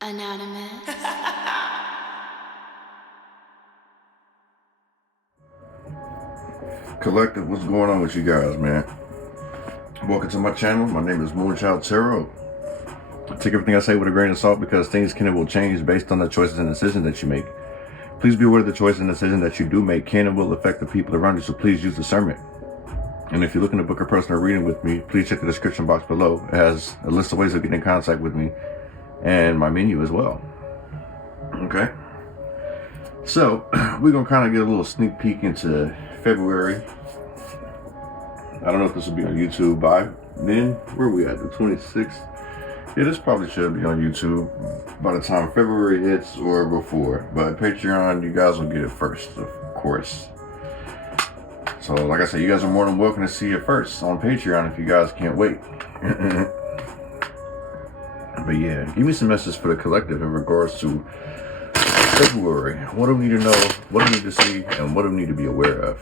Anonymous. Collective, what's going on with you guys, man? Welcome to my channel. My name is Moonchild Tarot. Take everything I say with a grain of salt because things can and will change based on the choices and decisions that you make. Please be aware of the choices and decisions that you do make can and will affect the people around you, so please use discernment. And if you're looking to book a personal reading with me, please check the description box below. It has a list of ways of getting in contact with me and my menu as well. Okay? So, we're going to kind of get a little sneak peek into February. I don't know if this will be on YouTube by then. Where are we at? The 26th? Yeah, this probably should be on YouTube by the time February hits or before. But Patreon, you guys will get it first, of course. So, like I said, you guys are more than welcome to see it first on Patreon if you guys can't wait. But yeah, give me some messages for the collective in regards to February. What do we need to know, what do we need to see, and what do we need to be aware of?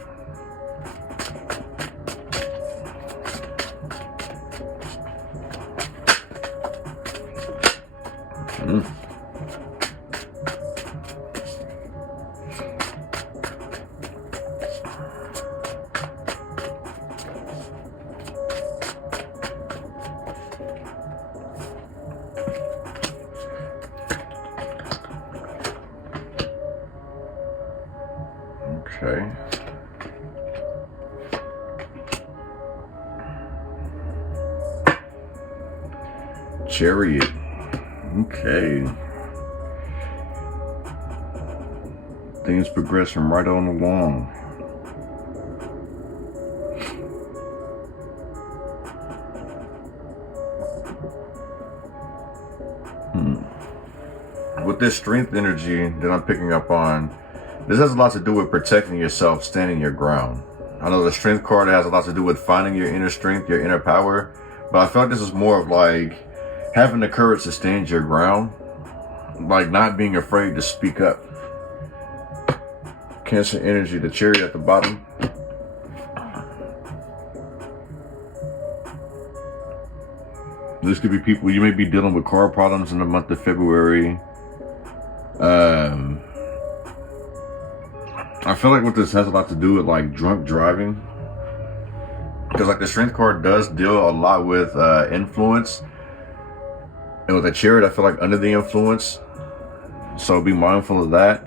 Okay. Chariot. Okay. Things progressing right on along. With this strength energy that I'm picking up on, this has a lot to do with protecting yourself, standing your ground. I know the strength card has a lot to do with finding your inner strength, your inner power, but I feel like this is more of like having the courage to stand your ground, like not being afraid to speak up. Cancer energy, the Chariot at the bottom. This could be people, you may be dealing with car problems in the month of February. I feel like what this has a lot to do with like drunk driving, because like the strength card does deal a lot with influence, and with the Chariot I feel like under the influence, so be mindful of that.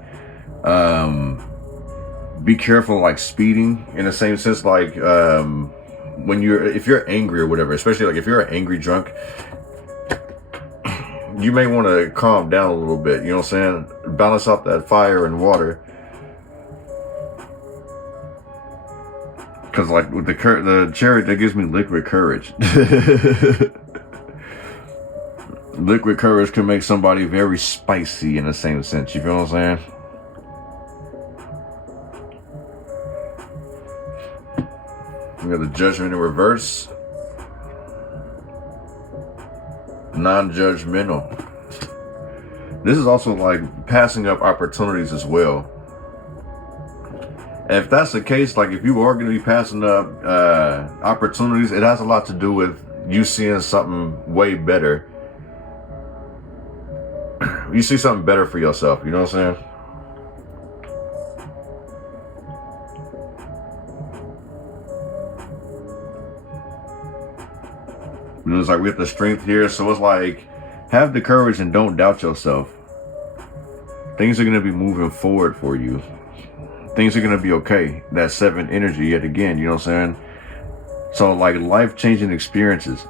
Be careful like speeding in the same sense, like when if you're angry or whatever, especially like if you're an angry drunk, you may want to calm down a little bit, you know what I'm saying? Balance out that fire and water. Because like with the Chariot, that gives me liquid courage. Liquid courage can make somebody very spicy in the same sense, you feel what I'm saying? We got the Judgment in reverse. Non-judgmental. This is also like passing up opportunities as well. And if that's the case, like if you are going to be passing up opportunities, it has a lot to do with you seeing something way better. You see something better for yourself, you know what I'm saying? It's like we have the strength here, so it's like have the courage and don't doubt yourself. Things are going to be moving forward for you. Things are going to be okay. That 7 energy yet again, you know what I'm saying? So like life-changing experiences.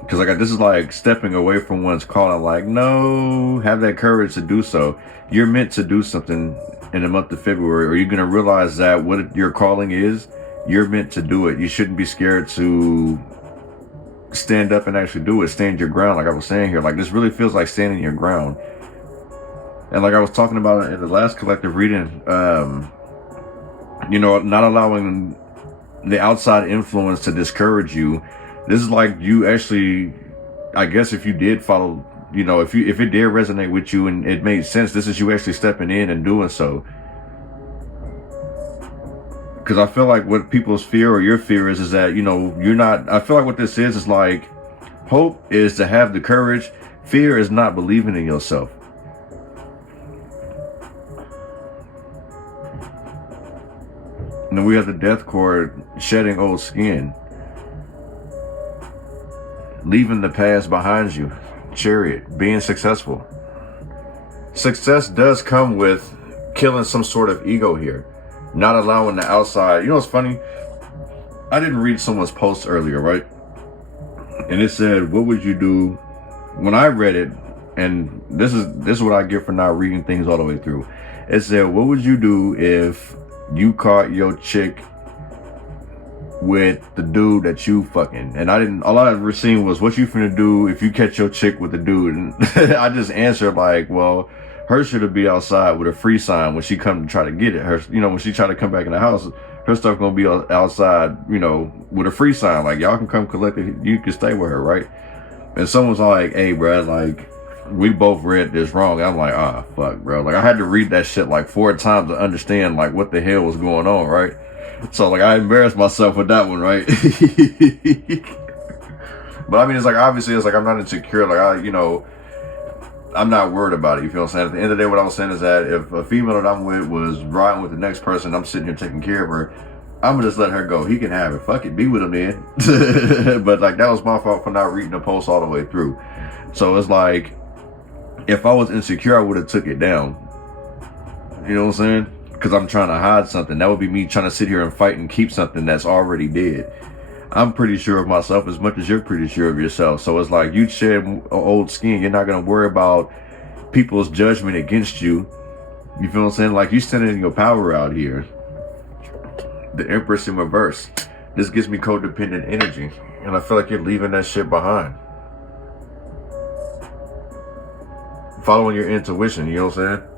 Because like this is like stepping away from one's calling, like no, have that courage to do so. You're meant to do something in the month of February, or you're going to realize that what your calling is, you're meant to do it. You shouldn't be scared to stand up and actually do it. Stand your ground, like I was saying here. Like this really feels like standing your ground. And like I was talking about in the last collective reading, you know, not allowing the outside influence to discourage you. This is like you actually, I guess if you did follow, you know, if it did resonate with you and it made sense, this is you actually stepping in and doing so. Because I feel like what people's fear or your fear is that, you know, you're not, I feel like what this is like Hope is to have the courage. Fear is not believing in yourself. And then we have the death card, shedding old skin. Leaving the past behind you. Chariot, being successful. Success does come with killing some sort of ego here. Not allowing the outside. You know what's funny? I didn't read someone's post earlier, right? And it said, what would you do? When I read it, and this is what I get for not reading things all the way through. It said, what would you do if you caught your chick with the dude that you fucking? And all I ever seen was, what you finna do if you catch your chick with the dude? And I just answered like, well, her should be outside with a free sign when she come to try to get it. Her, when she try to come back in the house, her stuff gonna be outside, with a free sign. Like, y'all can come collect it. You can stay with her, right? And someone's like, hey, bro, like, we both read this wrong. I'm like, ah, fuck, bro. Like, I had to read that shit like 4 times to understand like what the hell was going on, right? So like, I embarrassed myself with that one, right? But I mean, it's like, obviously, it's like, I'm not insecure. Like, I'm not worried about it. You feel what I'm saying? At the end of the day, what I was saying is that if a female that I'm with was riding with the next person, I'm sitting here taking care of her, I'm gonna just let her go. He can have it. Fuck it. Be with him then. But like, that was my fault for not reading the post all the way through. So it's like, if I was insecure, I would have took it down. You know what I'm saying? Because I'm trying to hide something. That would be me trying to sit here and fight and keep something that's already dead. I'm pretty sure of myself as much as you're pretty sure of yourself. So it's like, you shed old skin. You're not going to worry about people's judgment against you. You feel what I'm saying? Like, you standing in your power out here. The Empress in reverse. This gives me codependent energy. And I feel like you're leaving that shit behind. Following your intuition, you know what I'm saying?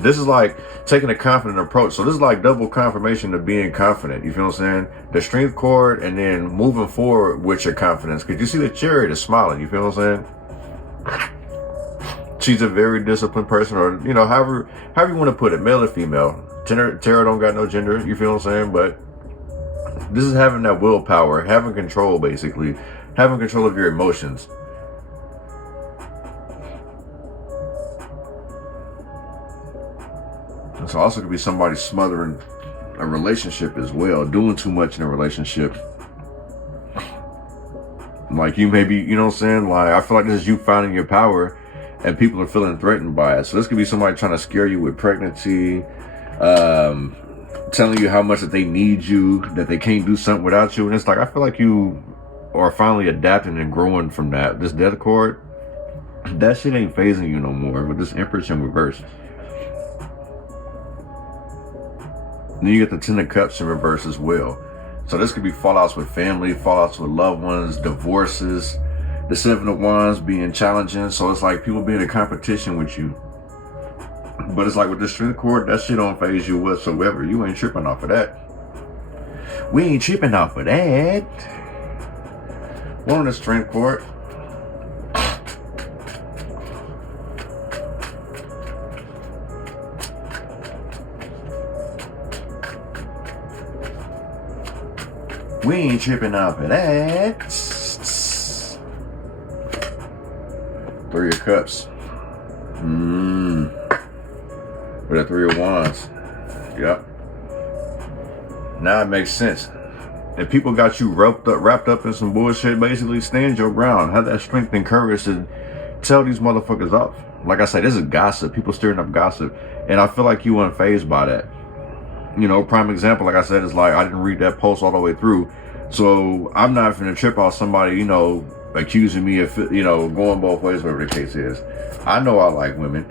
This is like taking a confident approach. So this is like double confirmation of being confident. You feel what I'm saying? The strength cord, and then moving forward with your confidence. Because you see the Chariot is smiling. You feel what I'm saying? She's a very disciplined person, or however you want to put it, male or female. Tarot don't got no gender. You feel what I'm saying? But this is having that willpower, having control, basically, having control of your emotions. It's also could be somebody smothering a relationship as well, doing too much in a relationship. Like, you may be, you know what I'm saying? Like, I feel like this is you finding your power and people are feeling threatened by it. So this could be somebody trying to scare you with pregnancy, telling you how much that they need you, that they can't do something without you. And it's like, I feel like you are finally adapting and growing from that. This death card, that shit ain't phasing you no more with this Empress in reverse. Then you get the 10 of Cups in reverse as well. So this could be fallouts with family, fallouts with loved ones, divorces. The 7 of Wands being challenging. So it's like people being in competition with you. But it's like with the strength cord, that shit don't phase you whatsoever. You ain't tripping off of that. We ain't tripping off of that. One on the strength cord. We ain't tripping off of that. 3 of Cups. With a 3 of Wands. Yep. Now it makes sense. If people got you wrapped up in some bullshit, basically stand your ground. Have that strength and courage to tell these motherfuckers off. Like I said, this is gossip. People stirring up gossip. And I feel like you weren't fazed by that. Prime example, like I said, is like, I didn't read that post all the way through. So I'm not finna trip off somebody, accusing me of, going both ways, whatever the case is. I know I like women,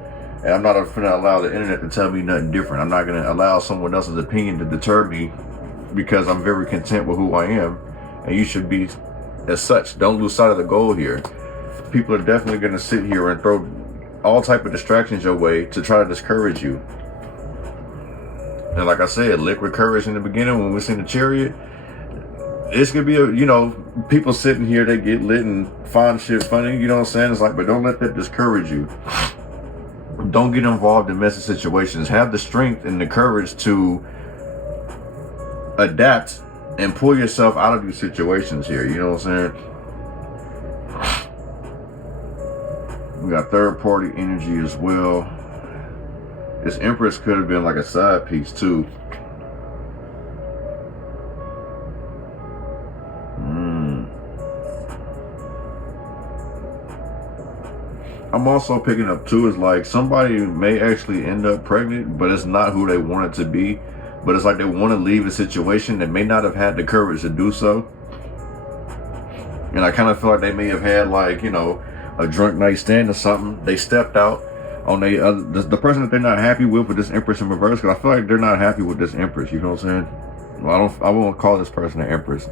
and I'm not finna allow the internet to tell me nothing different. I'm not gonna allow someone else's opinion to deter me, because I'm very content with who I am, and you should be as such. Don't lose sight of the goal here. People are definitely gonna sit here and throw all type of distractions your way to try to discourage you. And like I said, liquid courage in the beginning when we seen the Chariot, it's gonna be people sitting here, they get lit and find shit funny, you know what I'm saying? It's like, but don't let that discourage you. Don't get involved in messy situations. Have the strength and the courage to adapt and pull yourself out of these situations here, you know what I'm saying? We got third party energy as well. This Empress could have been like a side piece too. I'm also picking up too is like somebody may actually end up pregnant, but it's not who they want it to be. But it's like they want to leave a situation that may not have had the courage to do so. And I kind of feel like they may have had like, you know, a drunk night stand or something. They stepped out on the person that they're not happy with this Empress in reverse. Because I feel like they're not happy with this Empress. You know what I'm saying? Well, I won't call this person an Empress.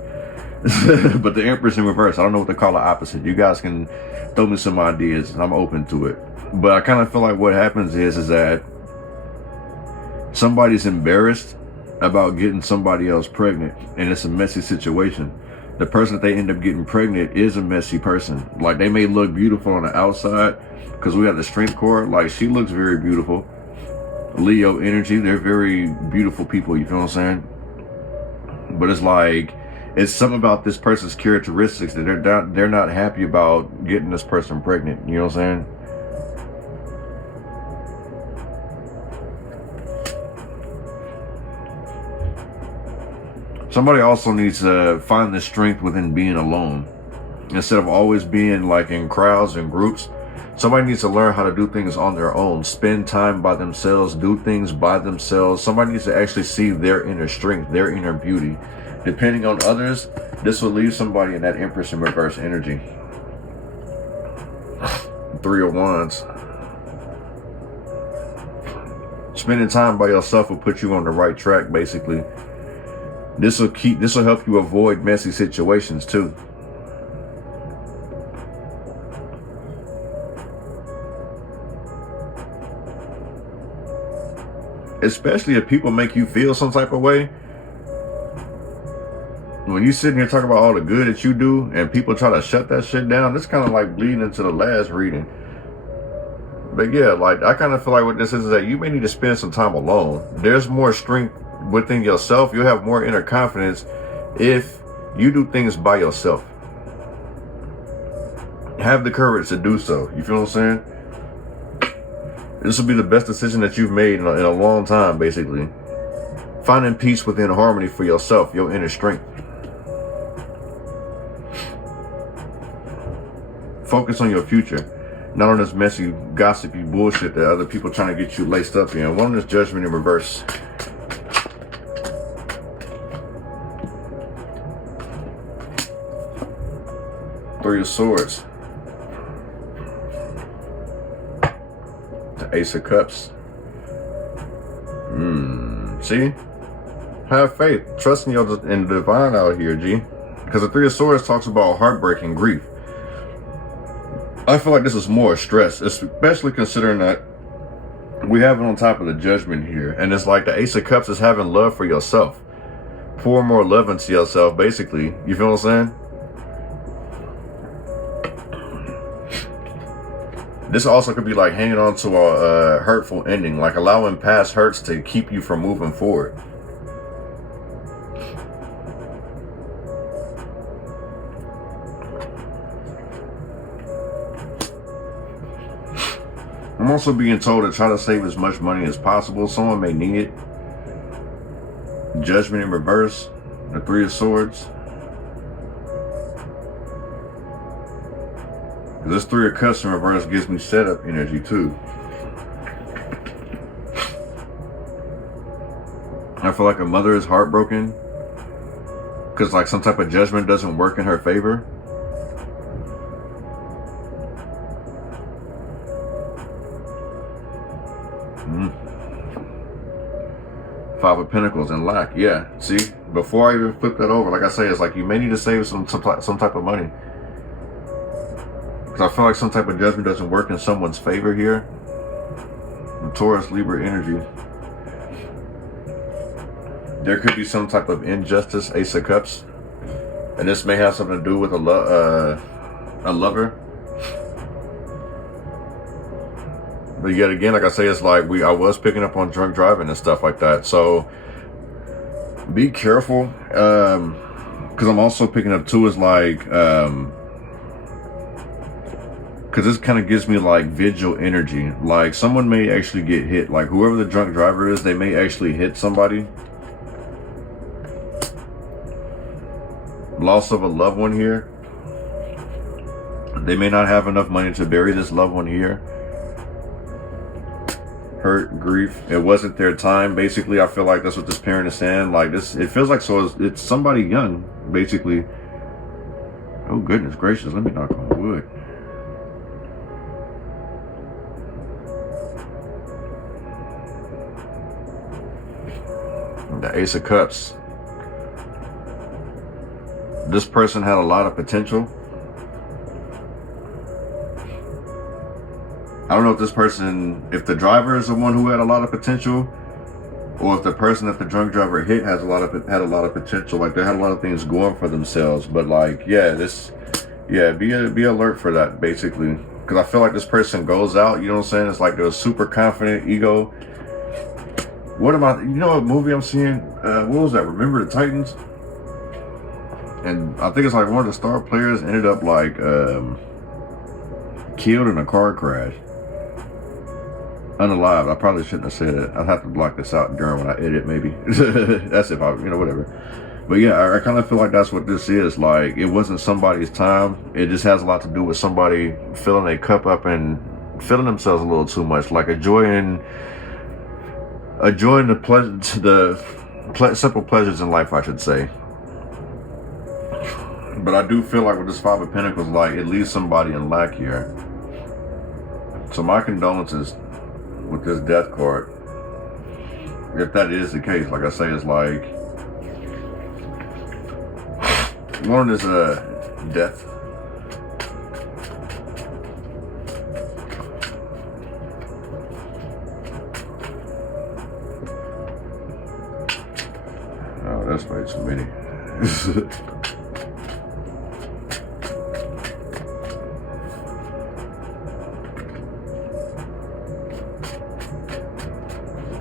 But the Empress in reverse, I don't know what to call the opposite. You guys can throw me some ideas and I'm open to it. But I kind of feel like what happens is that somebody's embarrassed about getting somebody else pregnant and it's a messy situation. The person that they end up getting pregnant is a messy person. Like they may look beautiful on the outside because we have the strength cord. Like she looks very beautiful. Leo energy, they're very beautiful people, you feel what I'm saying? But it's like, it's something about this person's characteristics that they're not happy about getting this person pregnant. You know what I'm saying? Somebody also needs to find the strength within being alone. Instead of always being like in crowds and groups, somebody needs to learn how to do things on their own. Spend time by themselves, do things by themselves. Somebody needs to actually see their inner strength, their inner beauty. Depending on others, this will leave somebody in that Empress in reverse energy. 3 of Wands. Spending time by yourself will put you on the right track, basically. This will help you avoid messy situations too. Especially if people make you feel some type of way. When you sitting here talking about all the good that you do and people try to shut that shit down, it's kind of like bleeding into the last reading. But yeah, like I kind of feel like what this is that you may need to spend some time alone. There's more strength within yourself. You'll have more inner confidence if you do things by yourself. Have the courage to do so. You feel what I'm saying? This will be the best decision that you've made in a long time, basically. Finding peace within harmony for yourself, your inner strength. Focus on your future, not on this messy, gossipy bullshit that other people trying to get you laced up in. One is Judgment in reverse. Three of Swords. The Ace of Cups. See? Have faith. Trust in the divine out here, G. Because the Three of Swords talks about heartbreak and grief. I feel like this is more stress, especially considering that we have it on top of the Judgment here. And it's like the Ace of Cups is having love for yourself. Pour more love into yourself, basically. You feel what I'm saying? This also could be like hanging on to a hurtful ending, like allowing past hurts to keep you from moving forward. I'm also being told to try to save as much money as possible. Someone may need it. Judgment in reverse. The Three of Swords. This Three of Cups in reverse gives me setup energy too. I feel like a mother is heartbroken because like some type of judgment doesn't work in her favor. Five of Pentacles and lack. Yeah, see, before I even flip that over, like I say, it's like you may need to save some type of money. Because I feel like some type of judgment doesn't work in someone's favor here. The Taurus, Libra energy. There could be some type of injustice, Ace of Cups. And this may have something to do with a lover. But yet again, like I say, it's like I was picking up on drunk driving and stuff like that. So be careful. Because I'm also picking up too is like, because because this kind of gives me like vigil energy. Like someone may actually get hit. Like whoever the drunk driver is, they may actually hit somebody. Loss of a loved one here. They may not have enough money to bury this loved one here. Hurt, grief. It wasn't their time. Basically, I feel like that's what this parent is saying. Like this, it feels like it's somebody young, basically. Oh goodness gracious! Let me knock on wood. The Ace of Cups. This person had a lot of potential. I don't know if this person, if the driver is the one who had a lot of potential, or if the person that the drunk driver hit had a lot of potential. Like they had a lot of things going for themselves. But like, yeah, be alert for that basically, because I feel like this person goes out. You know what I'm saying? It's like they're super confident, ego. What about, you know what movie I'm seeing? What was that? Remember the Titans? And I think it's like one of the star players ended up like killed in a car crash. Unalived. I probably shouldn't have said it. I'd have to block this out during when I edit, maybe. That's if I, whatever. But yeah, I kind of feel like that's what this is. Like, it wasn't somebody's time. It just has a lot to do with somebody filling a cup up and feeling themselves a little too much. Like enjoying the simple pleasures in life, I should say. But I do feel like with this Five of Pentacles, like it leaves somebody in lack here. So my condolences with this Death card. If that is the case, like I say, it's like one is death. Oh, that's way too many.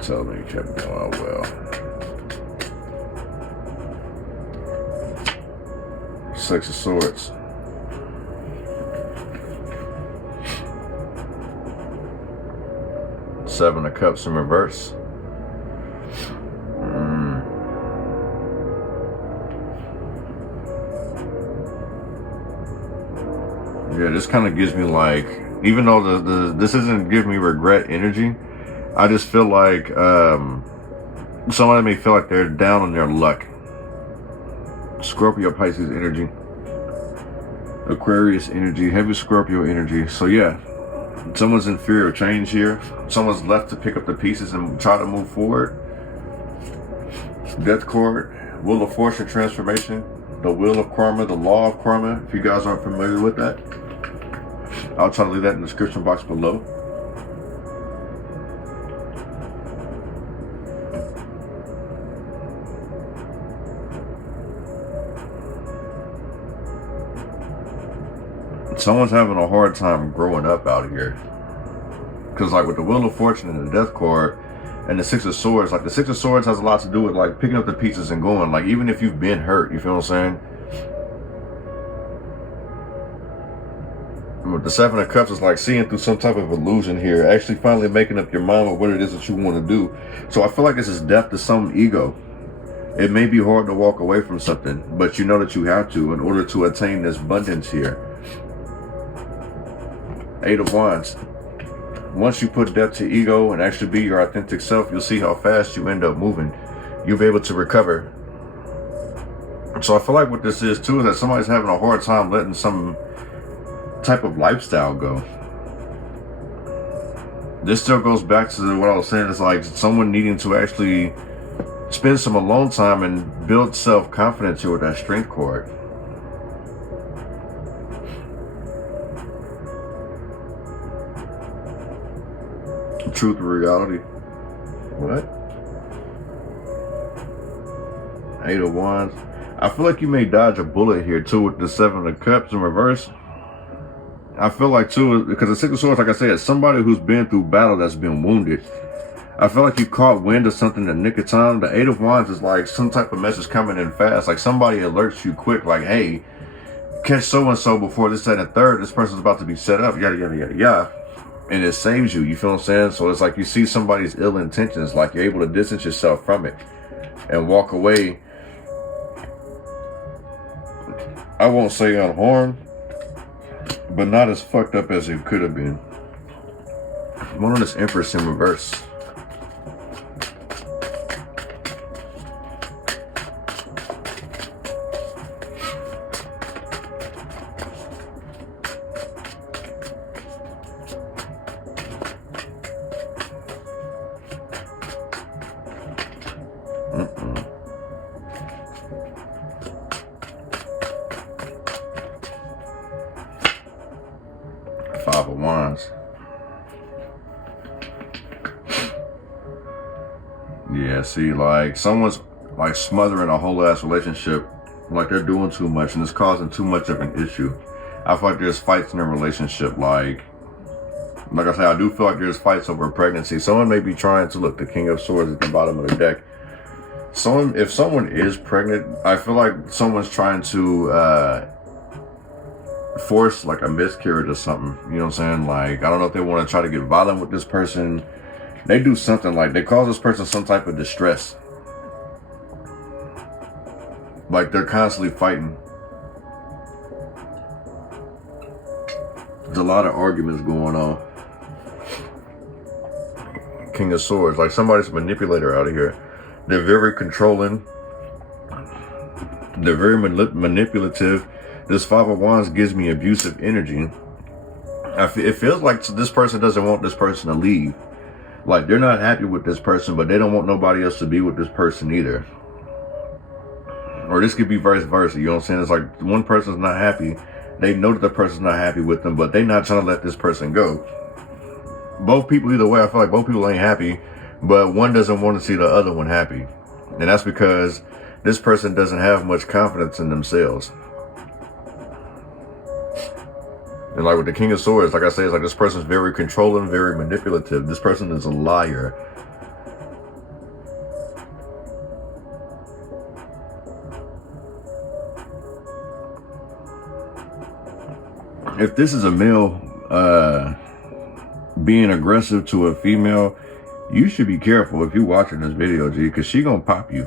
Tell me it kept going out well. Six of Swords. Seven of Cups in reverse. Yeah, this kind of gives me like, even though this isn't giving me regret energy, I just feel like somebody may feel like they're down on their luck. Scorpio, Pisces energy. Aquarius energy, heavy Scorpio energy. So yeah, someone's in fear of change here. Someone's left to pick up the pieces and try to move forward. Death card, Wheel of Fortune transformation, the Wheel of Karma, the Law of Karma. If you guys aren't familiar with that, I'll try to leave that in the description box below. Someone's having a hard time growing up out here. Because like with the Wheel of Fortune and the Death card and the Six of Swords, like the Six of Swords has a lot to do with like picking up the pieces and going. Like even if you've been hurt, you feel what I'm saying? With the Seven of Cups is like seeing through some type of illusion here. Actually finally making up your mind with what it is that you want to do. So I feel like this is death to some ego. It may be hard to walk away from something, but you know that you have to in order to attain this abundance here. Eight of Wands. Once you put death to ego and actually be your authentic self, you'll see how fast you end up moving. You'll be able to recover. So I feel like what this is too is that somebody's having a hard time letting some type of lifestyle go. This still goes back to what I was saying. It's like someone needing to actually spend some alone time and build self-confidence here with that Strength card. Truth or reality. What? Eight of Wands. I feel like you may dodge a bullet here too with the Seven of Cups in reverse. I feel like too, because the Six of Swords, like I said, is somebody who's been through battle that's been wounded. I feel like you caught wind of something in the nick of time. The Eight of Wands is like some type of message coming in fast. Like somebody alerts you quick, like, hey, catch so-and-so before this, that, and the third. This person's about to be set up, yada, yada, yada, yada. And it saves you, you feel what I'm saying? So it's like you see somebody's ill intentions, like you're able to distance yourself from it and walk away. I won't say unharmed, but not as fucked up as it could have been. One of this Empress in reverse. Five of Wands. Yeah, see, like someone's like smothering a whole ass relationship, like they're doing too much and it's causing too much of an issue. I feel like there's fights in a relationship. Like I said, I do feel like there's fights over pregnancy. Someone may be trying to look, the King of Swords at the bottom of the deck. If someone is pregnant, I feel like someone's trying to force like a miscarriage or something. You know what I'm saying? Like, I don't know if they want to try to get violent with this person. They do something, like they cause this person some type of distress. Like they're constantly fighting. There's a lot of arguments going on. King of Swords, like somebody's a manipulator out of here. They're very controlling. They're very manipulative. This Five of Wands gives me abusive energy. It feels like this person doesn't want this person to leave. Like they're not happy with this person, but they don't want nobody else to be with this person either. Or this could be vice versa, you know what I'm saying? It's like one person's not happy. They know that the person's not happy with them, but they're not trying to let this person go. Both people, either way, I feel like both people ain't happy, but one doesn't want to see the other one happy. And that's because this person doesn't have much confidence in themselves. And like with the King of Swords, like I say, it's like this person's very controlling, very manipulative. This person is a liar. If this is a male being aggressive to a female, you should be careful if you're watching this video, G, because she gonna pop you.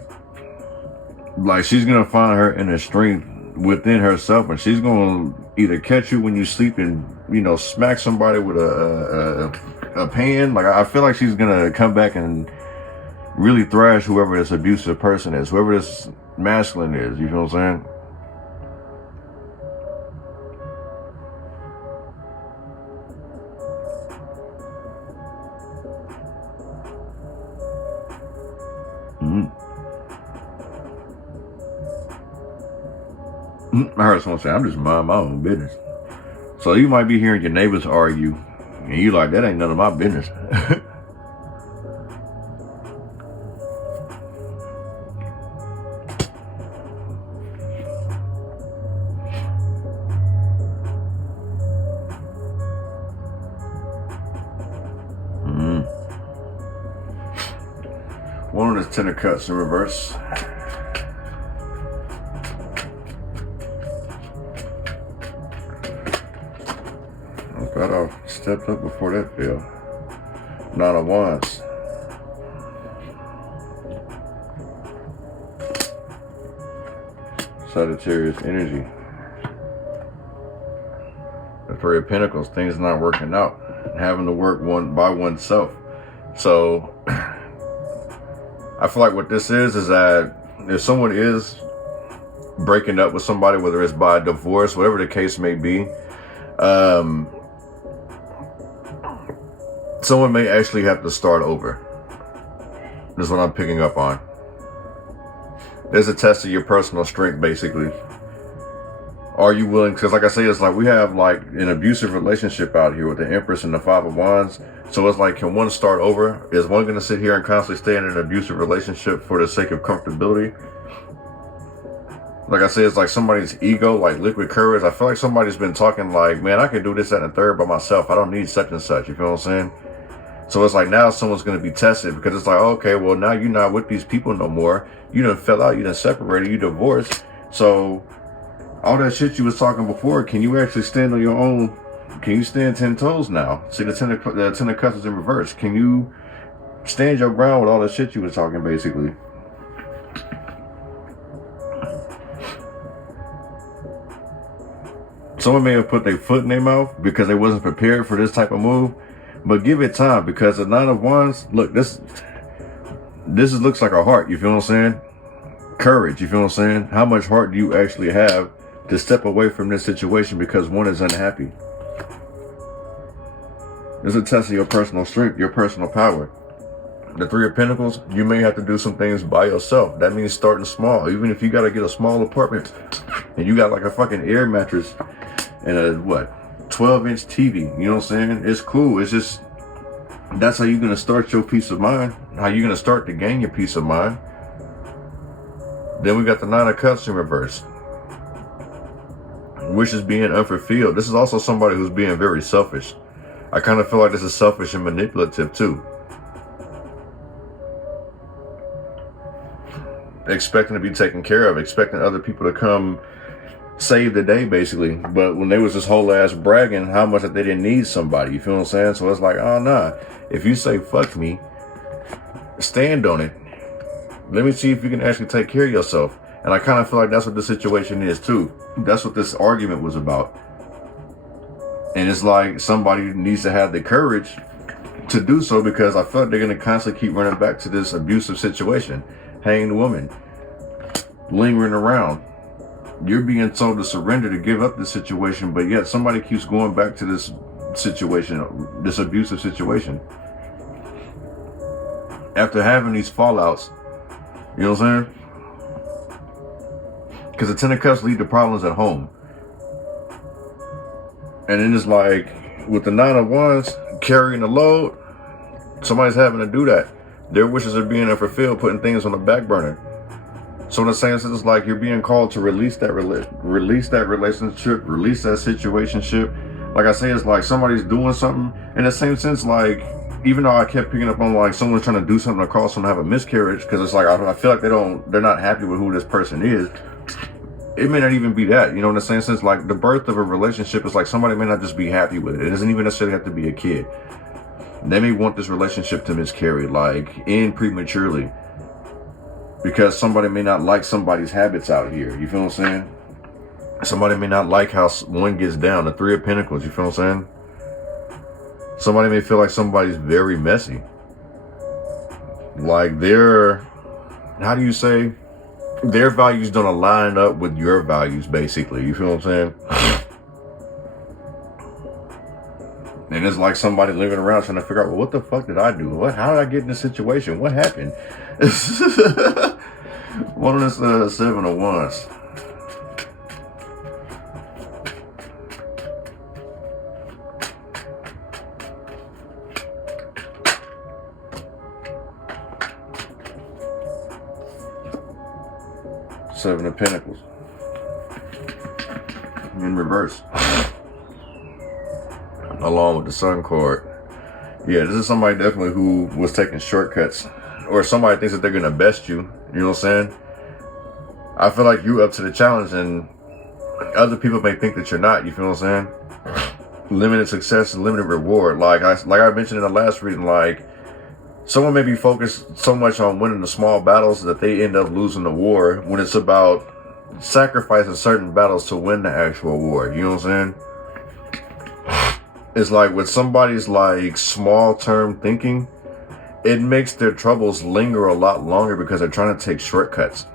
Like she's gonna find her inner strength within herself, and she's gonna either catch you when you sleep and, you know, smack somebody with a pan. Like I feel like she's gonna come back and really thrash whoever this abusive person is, whoever this masculine is. You feel what I'm saying? I heard someone say, I'm just minding my own business. So you might be hearing your neighbors argue, and you like, that ain't none of my business. One of the Ten of Cups in reverse. I thought I stepped up before that fell. Nine of Wands. Sagittarius energy. The Three of Pentacles. Things not working out. Having to work one by oneself. So I feel like what this is that if someone is breaking up with somebody, whether it's by divorce, whatever the case may be, someone may actually have to start over. This is what I'm picking up on. There's a test of your personal strength, basically. Are you willing? Because like I say, it's like we have like an abusive relationship out here with the Empress and the Five of Wands. So it's like, can one start over? Is one going to sit here and constantly stay in an abusive relationship for the sake of comfortability? Like I say, it's like somebody's ego, like liquid courage. I feel like somebody's been talking like, man, I can do this, that, and the third by myself. I don't need such and such. You feel what I'm saying? So it's like now someone's going to be tested because it's like, okay, well, now you're not with these people no more. You done fell out. You done separated. You divorced. So All that shit you was talking before, can you actually stand on your own? Can you stand 10 toes now? See the 10 of cups is in reverse. Can you stand your ground with all the shit you was talking, basically? Someone may have put their foot in their mouth because they wasn't prepared for this type of move, but give it time, because the 9 of Wands, look, this looks like a heart, you feel what I'm saying? Courage, you feel what I'm saying? How much heart do you actually have to step away from this situation because one is unhappy? It's a test of your personal strength, your personal power. The 3 of Pentacles, you may have to do some things by yourself. That means starting small. Even if you got to get a small apartment and you got like a fucking air mattress and a, 12-inch TV, you know what I'm saying? It's cool. It's just, that's how you're going to start your peace of mind. How you're going to start to gain your peace of mind. Then we got the 9 of Cups in reverse. Wishes being unfulfilled. This is also somebody who's being very selfish. I kind of feel like this is selfish and manipulative too. Expecting to be taken care of, expecting other people to come save the day, basically. But when they was this whole ass bragging how much that they didn't need somebody, you feel what I'm saying? So it's like, oh nah, if you say fuck me, stand on it. Let me see if you can actually take care of yourself. And I kind of feel like that's what the situation is too. That's what this argument was about. And it's like somebody needs to have the courage to do so, because I feel like they're going to constantly keep running back to this abusive situation. Hanged woman, lingering around. You're being told to surrender, to give up this situation, but yet somebody keeps going back to this situation, this abusive situation. After having these fallouts, you know what I'm saying? Because the 10 of Cups lead to problems at home. And then it's like, with the 9 of Wands carrying the load, somebody's having to do that. Their wishes are being unfulfilled, putting things on the back burner. So in the same sense, it's like you're being called to release that relationship, release that situationship. Like I say, it's like somebody's doing something. In the same sense, like, even though I kept picking up on like someone's trying to do something to cause someone to have a miscarriage, because it's like I feel like they're not happy with who this person is. It may not even be that, you know, in the same sense, like the birth of a relationship is like somebody may not just be happy with it. It doesn't even necessarily have to be a kid. They may want this relationship to miscarry, like end prematurely, because somebody may not like somebody's habits out here. You feel what I'm saying? Somebody may not like how one gets down. The 3 of Pentacles, you feel what I'm saying? Somebody may feel like somebody's very messy. Like how do you say? Their values don't align up with your values, basically. You feel what I'm saying? And it's like somebody living around trying to figure out, well, what the fuck did I do? How did I get in this situation? What happened? One of this 7 of Wands. Seven of Pentacles. In reverse. Along with the Sun card. Yeah, this is somebody definitely who was taking shortcuts, or somebody thinks that they're gonna best you. You know what I'm saying? I feel like you're up to the challenge, and other people may think that you're not. You feel what I'm saying? Limited success and limited reward. Like I mentioned in the last reading, like someone may be focused so much on winning the small battles that they end up losing the war, when it's about sacrificing certain battles to win the actual war. You know what I'm saying? It's like with somebody's like small term thinking, it makes their troubles linger a lot longer because they're trying to take shortcuts.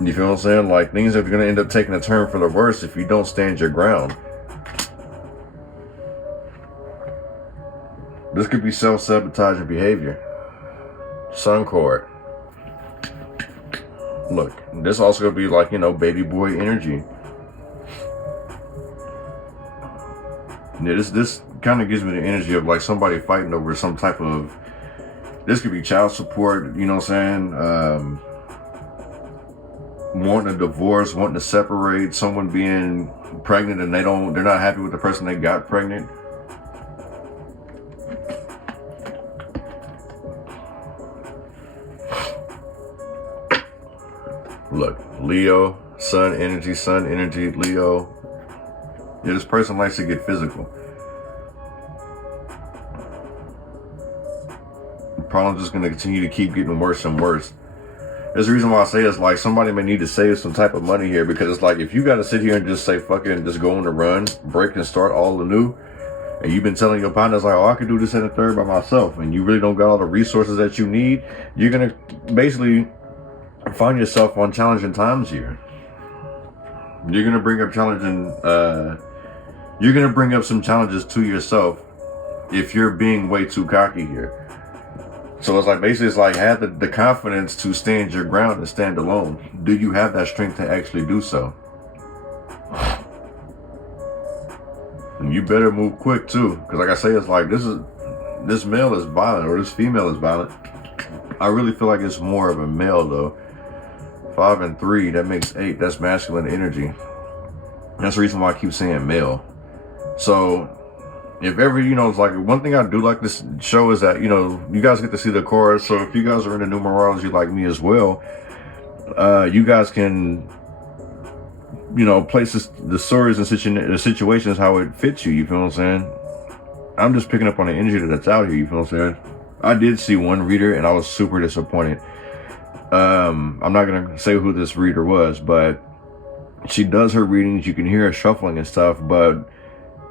You feel what I'm saying? Like things are going to end up taking a turn for the worse if you don't stand your ground. This could be self-sabotaging behavior. Sun card. Look, this also could be like, you know, baby boy energy. Yeah, this kind of gives me the energy of like somebody fighting over some type of, this could be child support, you know what I'm saying? Wanting a divorce, wanting to separate, someone being pregnant and they're not happy with the person they got pregnant. Look, Leo, sun energy, Leo. Yeah, this person likes to get physical. The problem's just going to continue to keep getting worse and worse. There's a reason why I say it's like somebody may need to save some type of money here, because it's like if you got to sit here and just say fucking just go on the run, break and start all anew, and you've been telling your partners like, oh, I can do this and the third by myself, and you really don't got all the resources that you need, you're going to basically find yourself on challenging times here. You're going to bring up you're going to bring up some challenges to yourself if you're being way too cocky here. So it's like, basically, it's like, have the confidence to stand your ground and stand alone. Do you have that strength to actually do so? And you better move quick too, because like I say, it's like this male is violent, or this female is violent. I really feel like it's more of a male though. 5 and 3, that makes 8. That's masculine energy. That's the reason why I keep saying male. So if ever, it's like, one thing I do like this show is that, you guys get to see the cards. So if you guys are into numerology like me as well, you guys can, place the stories and the situations how it fits you. You feel what I'm saying? I'm just picking up on the energy that's out here. You feel what I'm saying? I did see one reader and I was super disappointed. I'm not going to say who this reader was, but she does her readings. You can hear her shuffling and stuff, but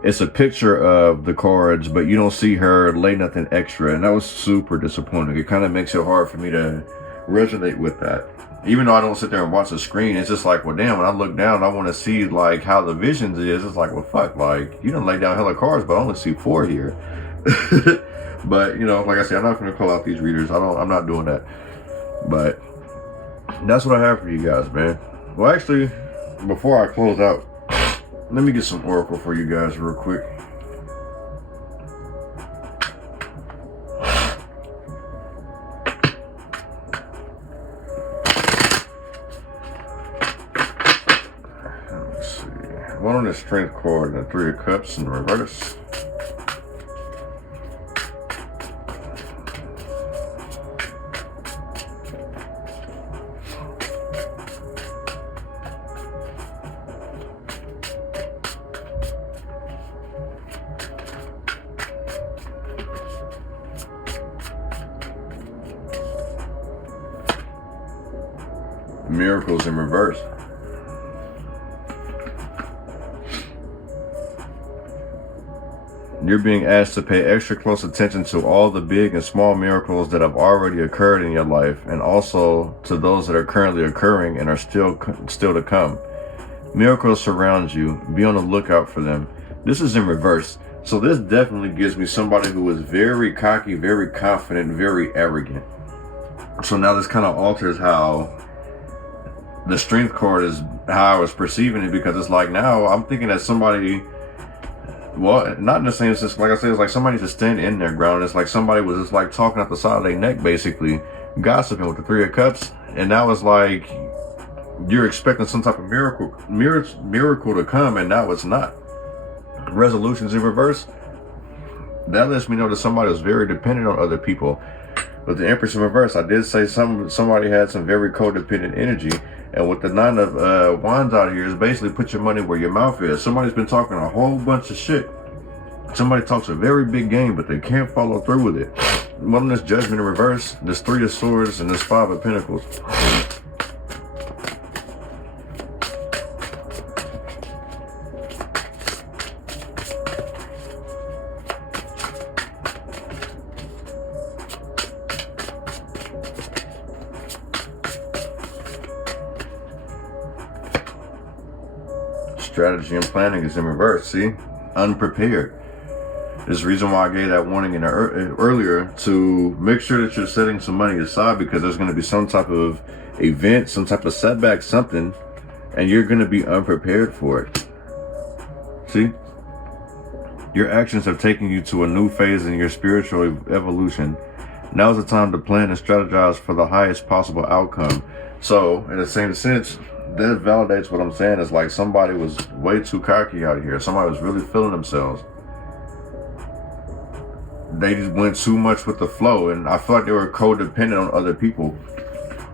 it's a picture of the cards, but you don't see her lay nothing extra. And that was super disappointing. It kind of makes it hard for me to resonate with that. Even though I don't sit there and watch the screen, it's just like, well, damn, when I look down, I want to see like how the visions is. It's like, well, fuck, like you done lay down hella cards, but I only see 4 here. But, like I said, I'm not going to call out these readers. I'm not doing that. But that's what I have for you guys, man. Well, actually, before I close out, let me get some oracle for you guys real quick. Let's see. One on the strength card and the 3 of cups in reverse. Miracles in reverse. You're being asked to pay extra close attention to all the big and small miracles that have already occurred in your life, and also to those that are currently occurring and are still to come. Miracles surround you. Be on the lookout for them. This is in reverse. So this definitely gives me somebody who is very cocky, very confident, very arrogant. So now this kind of alters how the strength card is, how I was perceiving it, because it's like now I'm thinking that somebody, well, not in the same sense, like I said, it's like somebody to stand in their ground. It's like somebody was just like talking out the side of their neck, basically gossiping with the 3 of cups, and now it's like you're expecting some type of miracle to come, and now it's not. Resolutions in reverse. That lets me know that somebody was very dependent on other people. With the Empress in reverse, I did say somebody had some very codependent energy. And with the 9 of Wands out here, is basically put your money where your mouth is. Somebody's been talking a whole bunch of shit. Somebody talks a very big game, but they can't follow through with it. One of this Judgment in reverse, this 3 of Swords, and this 5 of Pentacles. Strategy and planning is in reverse. See, unprepared. There's a reason why I gave that warning earlier, to make sure that you're setting some money aside, because there's going to be some type of event, some type of setback, something, and you're going to be unprepared for it. See, your actions have taken you to a new phase in your spiritual evolution. Now's the time to plan and strategize for the highest possible outcome. So in the same sense, that validates what I'm saying. Is like somebody was way too cocky out here. Somebody was really feeling themselves. They just went too much with the flow, and I feel like they were codependent on other people.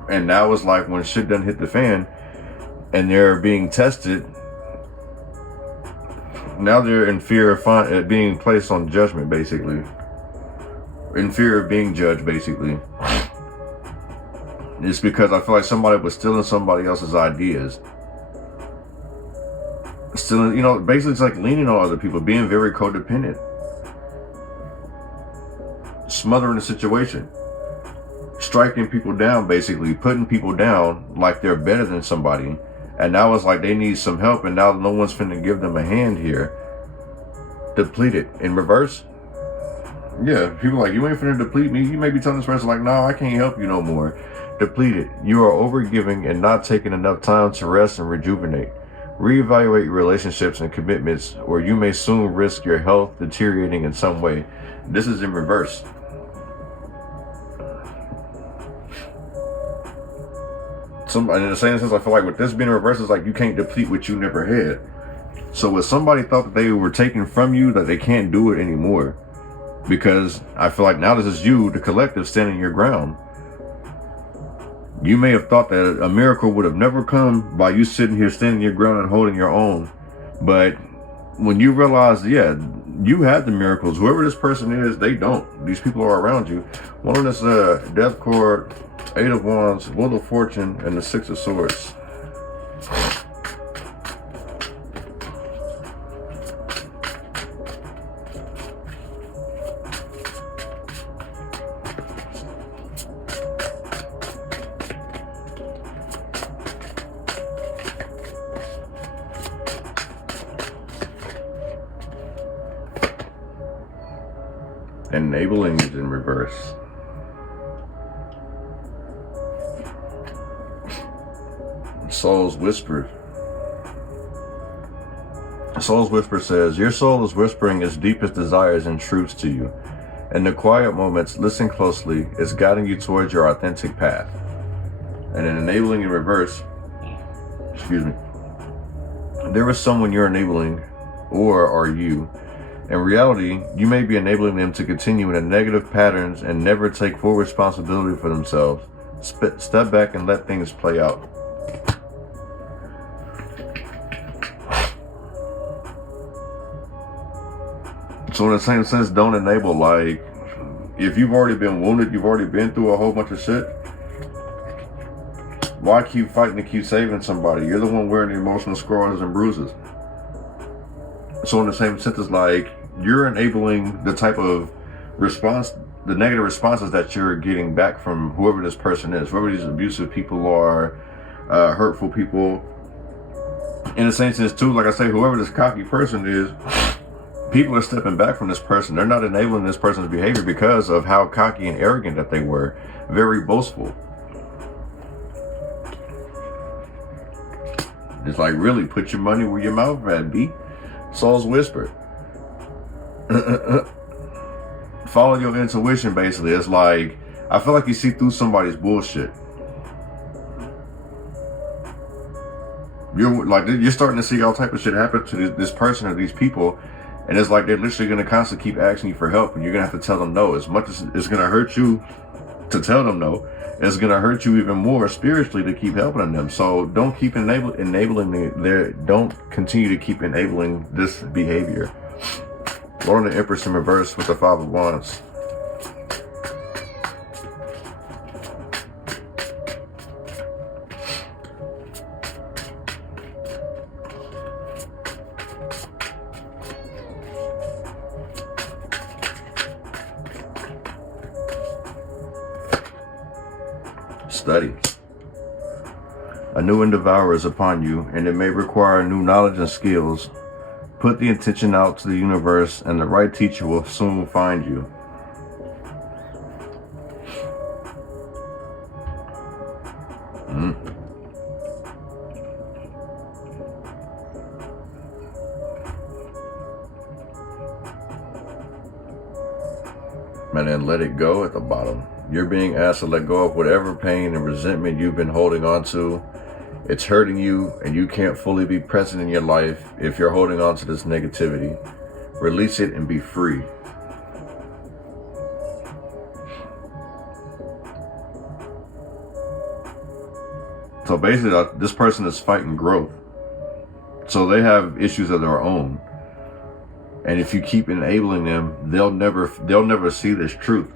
And now it's like when shit done hit the fan and they're being tested, now they're in fear of being placed on judgment, basically. In fear of being judged, basically. It's because I feel like somebody was stealing somebody else's ideas. Stealing, basically it's like leaning on other people, being very codependent. Smothering the situation. Striking people down, basically. Putting people down like they're better than somebody. And now it's like they need some help, and now no one's finna give them a hand here. Depleted. In reverse. Yeah, people like, you ain't finna deplete me. You may be telling this person like, no, I can't help you no more. Depleted. You are overgiving and not taking enough time to rest and rejuvenate. Reevaluate your relationships and commitments, or you may soon risk your health deteriorating in some way. This is in reverse. In the same sense, I feel like with this being in reverse, it's like you can't deplete what you never had. So if somebody thought that they were taking from you, that they can't do it anymore. Because I feel like now this is you, the collective, standing your ground. You may have thought that a miracle would have never come by you sitting here standing your ground and holding your own. But when you realize, yeah, you have the miracles. Whoever this person is, they don't. These people are around you. One of this death card, 8 of Wands, Wheel of Fortune, and the 6 of Swords. Enabling is in reverse. Soul's Whisper. Soul's Whisper says, your soul is whispering its deepest desires and truths to you. In the quiet moments, listen closely. It's guiding you towards your authentic path. And in enabling in reverse, there is someone you're enabling, or are you? In reality, you may be enabling them to continue in negative patterns and never take full responsibility for themselves. Step back and let things play out. So in the same sense, don't enable. Like, if you've already been wounded, you've already been through a whole bunch of shit, why keep fighting to keep saving somebody? You're the one wearing the emotional scars and bruises. So in the same sense, it's like you're enabling the type of response, the negative responses that you're getting back from whoever this person is, whoever these abusive people are, hurtful people. In the same sense too, like I say, whoever this cocky person is, people are stepping back from this person. They're not enabling this person's behavior because of how cocky and arrogant that they were. Very boastful. It's like, really, put your money where your mouth at, B. Soul's Whisper. Follow your intuition, basically. It's like, I feel like you see through somebody's bullshit. You're starting to see all type of shit happen to this person or these people, and it's like they're literally going to constantly keep asking you for help, and you're going to have to tell them no. As much as it's going to hurt you to tell them no, it's going to hurt you even more spiritually to keep helping them. So don't keep don't continue to keep enabling this behavior. Lord of the Empress in reverse with the 5 of Wands. Study. A new endeavor is upon you, and it may require new knowledge and skills. Put the intention out to the universe, and the right teacher will soon find you. And then let it go at the bottom. You're being asked to let go of whatever pain and resentment you've been holding on to. It's hurting you, and you can't fully be present in your life if you're holding on to this negativity. Release it and be free. So basically, this person is fighting growth. So they have issues of their own. And if you keep enabling them, they'll never see this truth.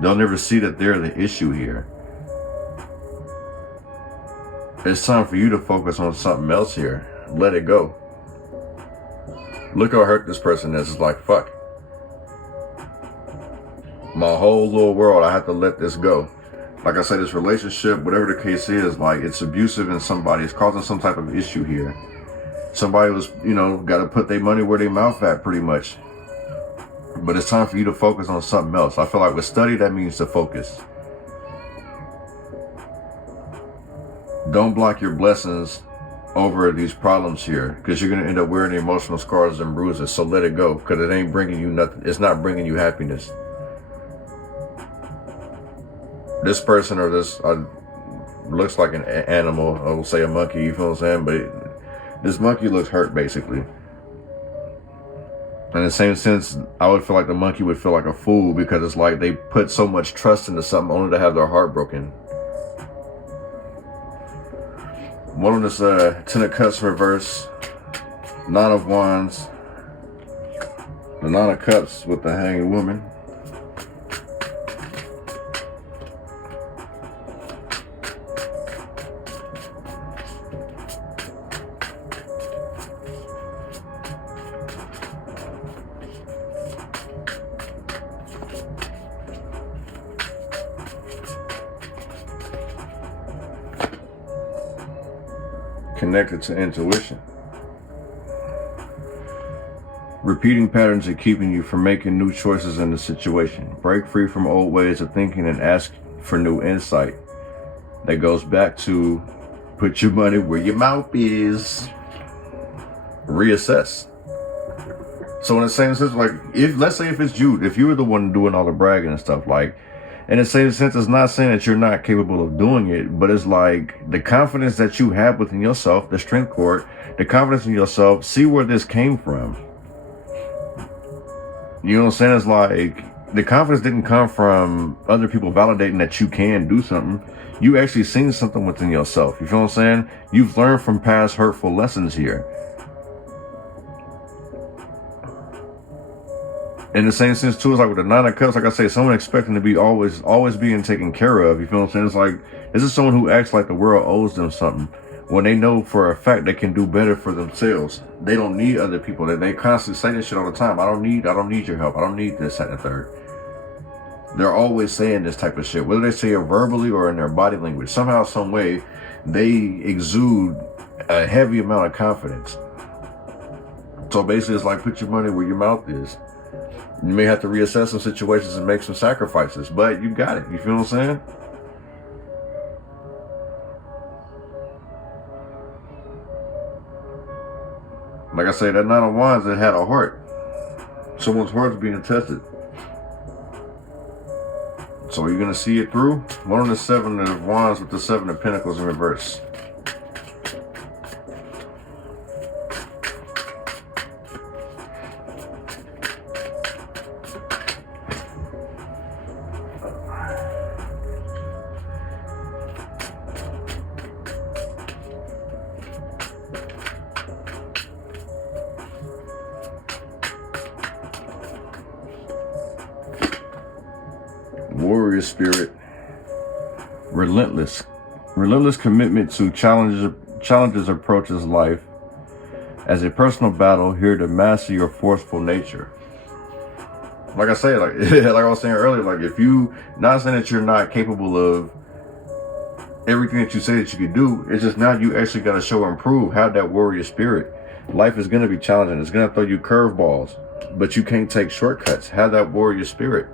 They'll never see that they're the issue here. It's time for you to focus on something else here. Let it go. Look how hurt this person is. It's like, fuck. My whole little world, I have to let this go. Like I said, this relationship, whatever the case is, like, it's abusive in somebody. It's causing some type of issue here. Somebody was, got to put their money where their mouth at, pretty much. But it's time for you to focus on something else. I feel like with study, that means to focus. Don't block your blessings over these problems here, because you're going to end up wearing the emotional scars and bruises. So let it go, because it ain't bringing you nothing. It's not bringing you happiness. This person or this looks like an animal. I will say a monkey, you feel what I'm saying? But this monkey looks hurt, basically. In the same sense, I would feel like the monkey would feel like a fool, because it's like they put so much trust into something only to have their heart broken. One of this 10 of Cups reverse, 9 of Wands, the 9 of Cups with the Hanged Woman. Connected to intuition. Repeating patterns are keeping you from making new choices in the situation. Break free from old ways of thinking and ask for new insight. That goes back to put your money where your mouth is. Reassess. So in the same sense, like, let's say if it's you, if you were the one doing all the bragging and stuff, like, in the same sense, it's not saying that you're not capable of doing it, but it's like the confidence that you have within yourself, the strength cord, the confidence in yourself, see where this came from. You know what I'm saying? It's like the confidence didn't come from other people validating that you can do something. You actually seen something within yourself. You feel what I'm saying? You've learned from past hurtful lessons here. In the same sense too, it's like with the 9 of Cups, like I say, someone expecting to be always being taken care of. You feel what I'm saying? It's like, this is someone who acts like the world owes them something, when they know for a fact they can do better for themselves. They don't need other people. They constantly say this shit all the time. I don't need your help. I don't need this, that, and the third. They're always saying this type of shit, whether they say it verbally or in their body language. Somehow, some way, they exude a heavy amount of confidence. So basically, it's like, put your money where your mouth is. You may have to reassess some situations and make some sacrifices, but you got it. You feel what I'm saying? Like I say, that 9 of Wands, it had a heart. Someone's heart is being tested. So you're going to see it through. One of the 7 of Wands with the 7 of Pentacles in reverse. Warrior spirit, relentless commitment to challenges approaches life as a personal battle, here to master your forceful nature. Like I say, like I was saying earlier, like, if you, not saying that you're not capable of everything that you say that you could do, it's just now you actually got to show and prove, have that warrior spirit. Life is going to be challenging. It's going to throw you curveballs, but you can't take shortcuts. Have that warrior spirit.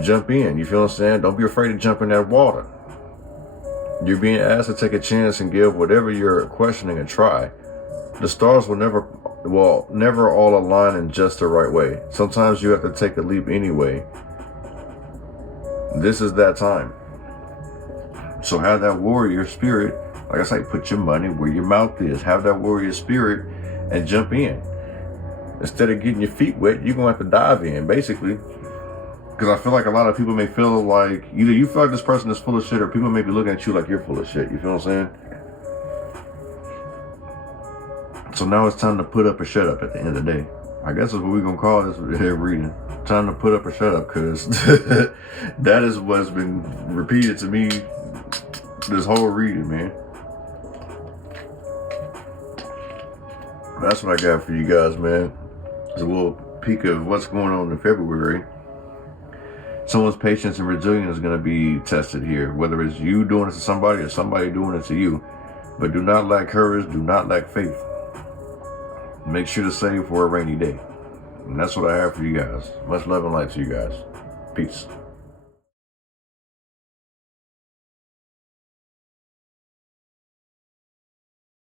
Jump in. You feel what I'm saying? Don't be afraid to jump in that water. You're being asked to take a chance and give whatever you're questioning a try. The stars will never all align in just the right way. Sometimes you have to take a leap anyway. This is that time. So have that warrior spirit. Like I say, put your money where your mouth is. Have that warrior spirit and jump in. Instead of getting your feet wet, you're going to have to dive in, basically. Because I feel like a lot of people may feel like either you feel like this person is full of shit, or people may be looking at you like you're full of shit. You feel what I'm saying? So now it's time to put up or shut up at the end of the day. I guess that's what we're going to call this reading. Time to put up or shut up, because that is what's been repeated to me this whole reading, man. That's what I got for you guys, man. It's a little peek of what's going on in February. Someone's patience and resilience is going to be tested here, whether it's you doing it to somebody or somebody doing it to you. But do not lack courage, do not lack faith. Make sure to save for a rainy day. And that's what I have for you guys. Much love and light to you guys. Peace.